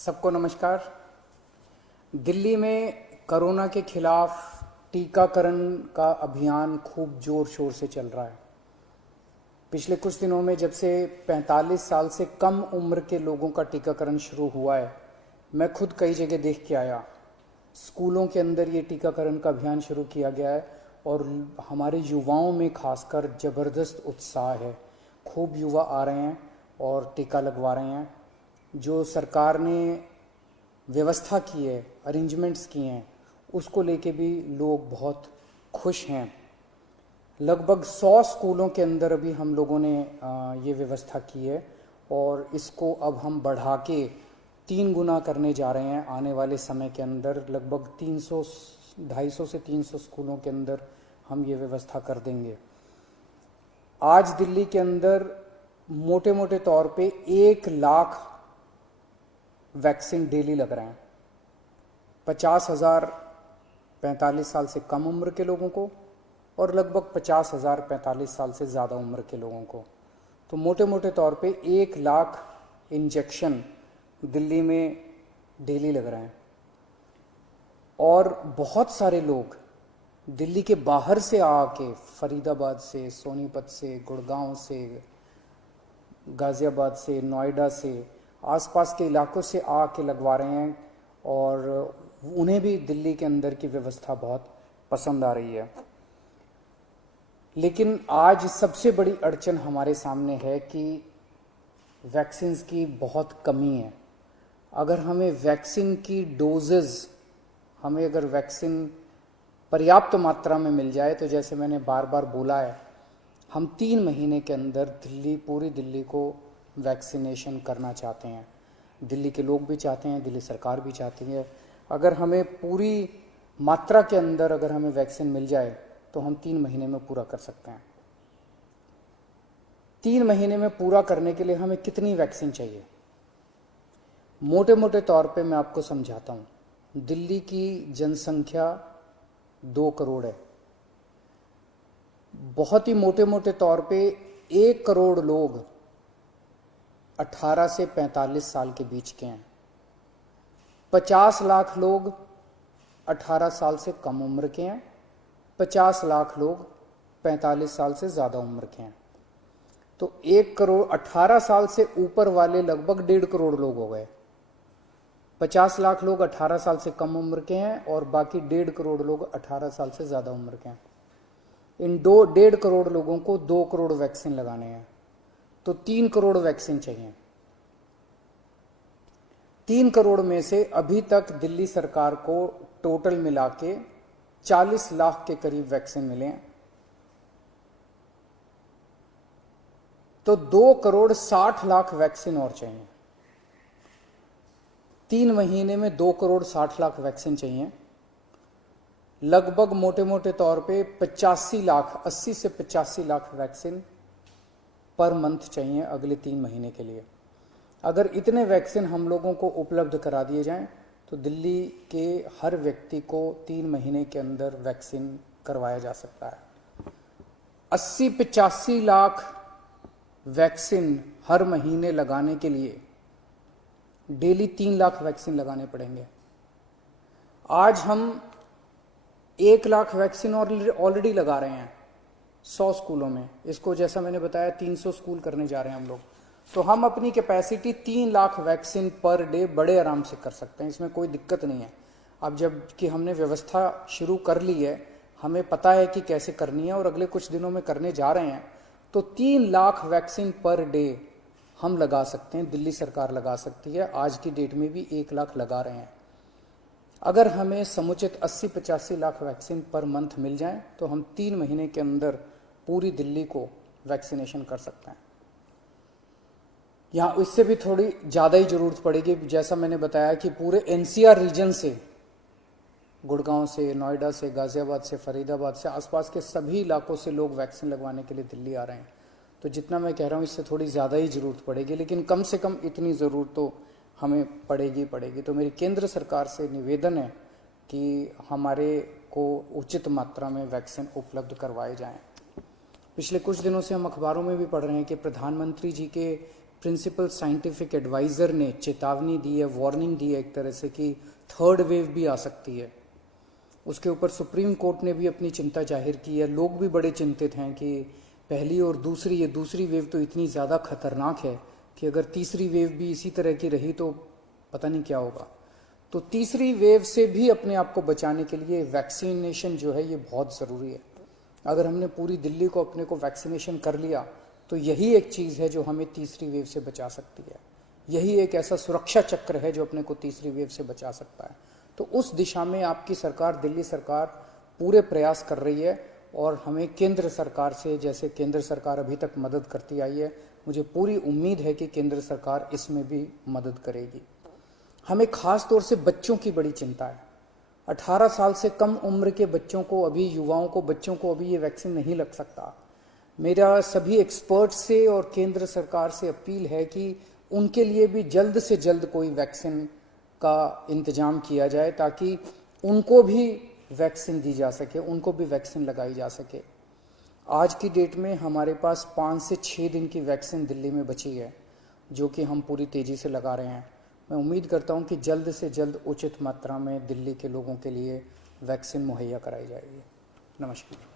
सबको नमस्कार। दिल्ली में कोरोना के खिलाफ टीकाकरण का अभियान खूब जोर शोर से चल रहा है। पिछले कुछ दिनों में जब से 45 साल से कम उम्र के लोगों का टीकाकरण शुरू हुआ है, मैं खुद कई जगह देख के आया। स्कूलों के अंदर ये टीकाकरण का अभियान शुरू किया गया है और हमारे युवाओं में खासकर ज़बरदस्त उत्साह है। खूब युवा आ रहे हैं और टीका लगवा रहे हैं। जो सरकार ने व्यवस्था की है, अरेंजमेंट्स किए हैं, उसको लेके भी लोग बहुत खुश हैं। लगभग 100 स्कूलों के अंदर अभी हम लोगों ने ये व्यवस्था की है और इसको अब हम बढ़ा के 3 गुना करने जा रहे हैं। आने वाले समय के अंदर लगभग 250 से 300 स्कूलों के अंदर हम ये व्यवस्था कर देंगे। आज दिल्ली के अंदर मोटे मोटे तौर पे 1 लाख वैक्सीन डेली लग रहे हैं। 50,000 45 साल से कम उम्र के लोगों को और लगभग 50,000 45 साल से ज़्यादा उम्र के लोगों को। तो मोटे मोटे तौर पे 1 लाख इंजेक्शन दिल्ली में डेली लग रहे हैं। और बहुत सारे लोग दिल्ली के बाहर से आके, फरीदाबाद से, सोनीपत से, गुड़गांव से, गाज़ियाबाद से, नोएडा से, आसपास के इलाकों से आके लगवा रहे हैं और उन्हें भी दिल्ली के अंदर की व्यवस्था बहुत पसंद आ रही है। लेकिन आज सबसे बड़ी अड़चन हमारे सामने है कि वैक्सीन्स की बहुत कमी है। अगर हमें वैक्सीन की डोजेज़, हमें अगर वैक्सीन पर्याप्त मात्रा में मिल जाए तो जैसे मैंने बार बार बोला है, हम 3 महीने के अंदर पूरी दिल्ली को वैक्सीनेशन करना चाहते हैं। दिल्ली के लोग भी चाहते हैं, दिल्ली सरकार भी चाहती है। अगर हमें पूरी मात्रा के अंदर अगर हमें वैक्सीन मिल जाए तो हम 3 महीने में पूरा कर सकते हैं। 3 महीने में पूरा करने के लिए हमें कितनी वैक्सीन चाहिए? मोटे मोटे तौर पे मैं आपको समझाता हूँ। दिल्ली की जनसंख्या 2 करोड़ है। बहुत ही मोटे मोटे तौर पे 1 करोड़ लोग 18 से 45 साल के बीच के हैं। 50 लाख लोग 18 साल से कम उम्र के हैं। 50 लाख लोग 45 साल से ज़्यादा उम्र के हैं। तो 1 करोड़ 18 साल से ऊपर वाले लगभग 1.5 करोड़ लोग हो गए। 50 लाख लोग 18 साल से कम उम्र के हैं और बाकी 1.5 करोड़ लोग 18 साल से ज़्यादा उम्र के हैं। इन 1.5 करोड़ लोगों को 2 करोड़ वैक्सीन लगाने हैं, तो 3 करोड़ वैक्सीन चाहिए। 3 करोड़ में से अभी तक दिल्ली सरकार को टोटल मिला के 40 लाख के करीब वैक्सीन मिले हैं। तो 2 करोड़ 60 लाख वैक्सीन और चाहिए। 3 महीने में 2 करोड़ 60 लाख वैक्सीन चाहिए। लगभग मोटे मोटे तौर पे 85 लाख, 80 से 85 लाख वैक्सीन पर मंथ चाहिए अगले 3 महीने के लिए। अगर इतने वैक्सीन हम लोगों को उपलब्ध करा दिए जाएं तो दिल्ली के हर व्यक्ति को 3 महीने के अंदर वैक्सीन करवाया जा सकता है। 80-85 लाख वैक्सीन हर महीने लगाने के लिए डेली 3 लाख वैक्सीन लगाने पड़ेंगे। आज हम 1 लाख वैक्सीन ऑलरेडी लगा रहे हैं 100 स्कूलों में। इसको जैसा मैंने बताया 300 स्कूल करने जा रहे हैं हम लोग। तो हम अपनी capacity 3 lakh vaccine per day बड़े आराम से कर सकते हैं, इसमें कोई दिक्कत नहीं है। अब जब कि हमने व्यवस्था शुरू कर ली है, हमें पता है कि कैसे करनी है और अगले कुछ दिनों में करने जा रहे हैं, तो 3 लाख वैक्सीन पर डे हम लगा सकते हैं, दिल्ली सरकार लगा सकती है। आज की डेट में भी 1 लाख लगा रहे हैं। अगर हमें समुचित 80-85 लाख वैक्सीन पर मंथ मिल जाए तो हम 3 महीने के अंदर पूरी दिल्ली को वैक्सीनेशन कर सकते हैं। यहाँ इससे भी थोड़ी ज़्यादा ही ज़रूरत पड़ेगी। जैसा मैंने बताया कि पूरे एनसीआर रीजन से, गुड़गांव से, नोएडा से, गाज़ियाबाद से, फरीदाबाद से, आसपास के सभी इलाकों से लोग वैक्सीन लगवाने के लिए दिल्ली आ रहे हैं। तो जितना मैं कह रहा हूँ इससे थोड़ी ज़्यादा ही ज़रूरत पड़ेगी, लेकिन कम से कम इतनी ज़रूरत तो हमें पड़ेगी। तो मेरी केंद्र सरकार से निवेदन है कि हमारे को उचित मात्रा में वैक्सीन उपलब्ध करवाए जाएं। पिछले कुछ दिनों से हम अखबारों में भी पढ़ रहे हैं कि प्रधानमंत्री जी के प्रिंसिपल साइंटिफिक एडवाइज़र ने चेतावनी दी है, वार्निंग दी है एक तरह से कि थर्ड वेव भी आ सकती है। उसके ऊपर सुप्रीम कोर्ट ने भी अपनी चिंता जाहिर की है। लोग भी बड़े चिंतित हैं कि पहली और दूसरी, ये दूसरी वेव तो इतनी ज़्यादा खतरनाक है कि अगर तीसरी वेव भी इसी तरह की रही तो पता नहीं क्या होगा। तो तीसरी वेव से भी अपने आप को बचाने के लिए वैक्सीनेशन जो है ये बहुत ज़रूरी है। अगर हमने पूरी दिल्ली को अपने को वैक्सीनेशन कर लिया तो यही एक चीज़ है जो हमें तीसरी वेव से बचा सकती है। यही एक ऐसा सुरक्षा चक्र है जो अपने को तीसरी वेव से बचा सकता है। तो उस दिशा में आपकी सरकार, दिल्ली सरकार पूरे प्रयास कर रही है और हमें केंद्र सरकार से, जैसे केंद्र सरकार अभी तक मदद करती आई है, मुझे पूरी उम्मीद है कि केंद्र सरकार इसमें भी मदद करेगी। हमें खास तौर से बच्चों की बड़ी चिंता है। 18 साल से कम उम्र के बच्चों को, अभी युवाओं को, बच्चों को अभी ये वैक्सीन नहीं लग सकता। मेरा सभी एक्सपर्ट से और केंद्र सरकार से अपील है कि उनके लिए भी जल्द से जल्द कोई वैक्सीन का इंतजाम किया जाए ताकि उनको भी वैक्सीन दी जा सके, उनको भी वैक्सीन लगाई जा सके। आज की डेट में हमारे पास 5 से 6 दिन की वैक्सीन दिल्ली में बची है जो कि हम पूरी तेज़ी से लगा रहे हैं। मैं उम्मीद करता हूं कि जल्द से जल्द उचित मात्रा में दिल्ली के लोगों के लिए वैक्सीन मुहैया कराई जाएगी। नमस्कार।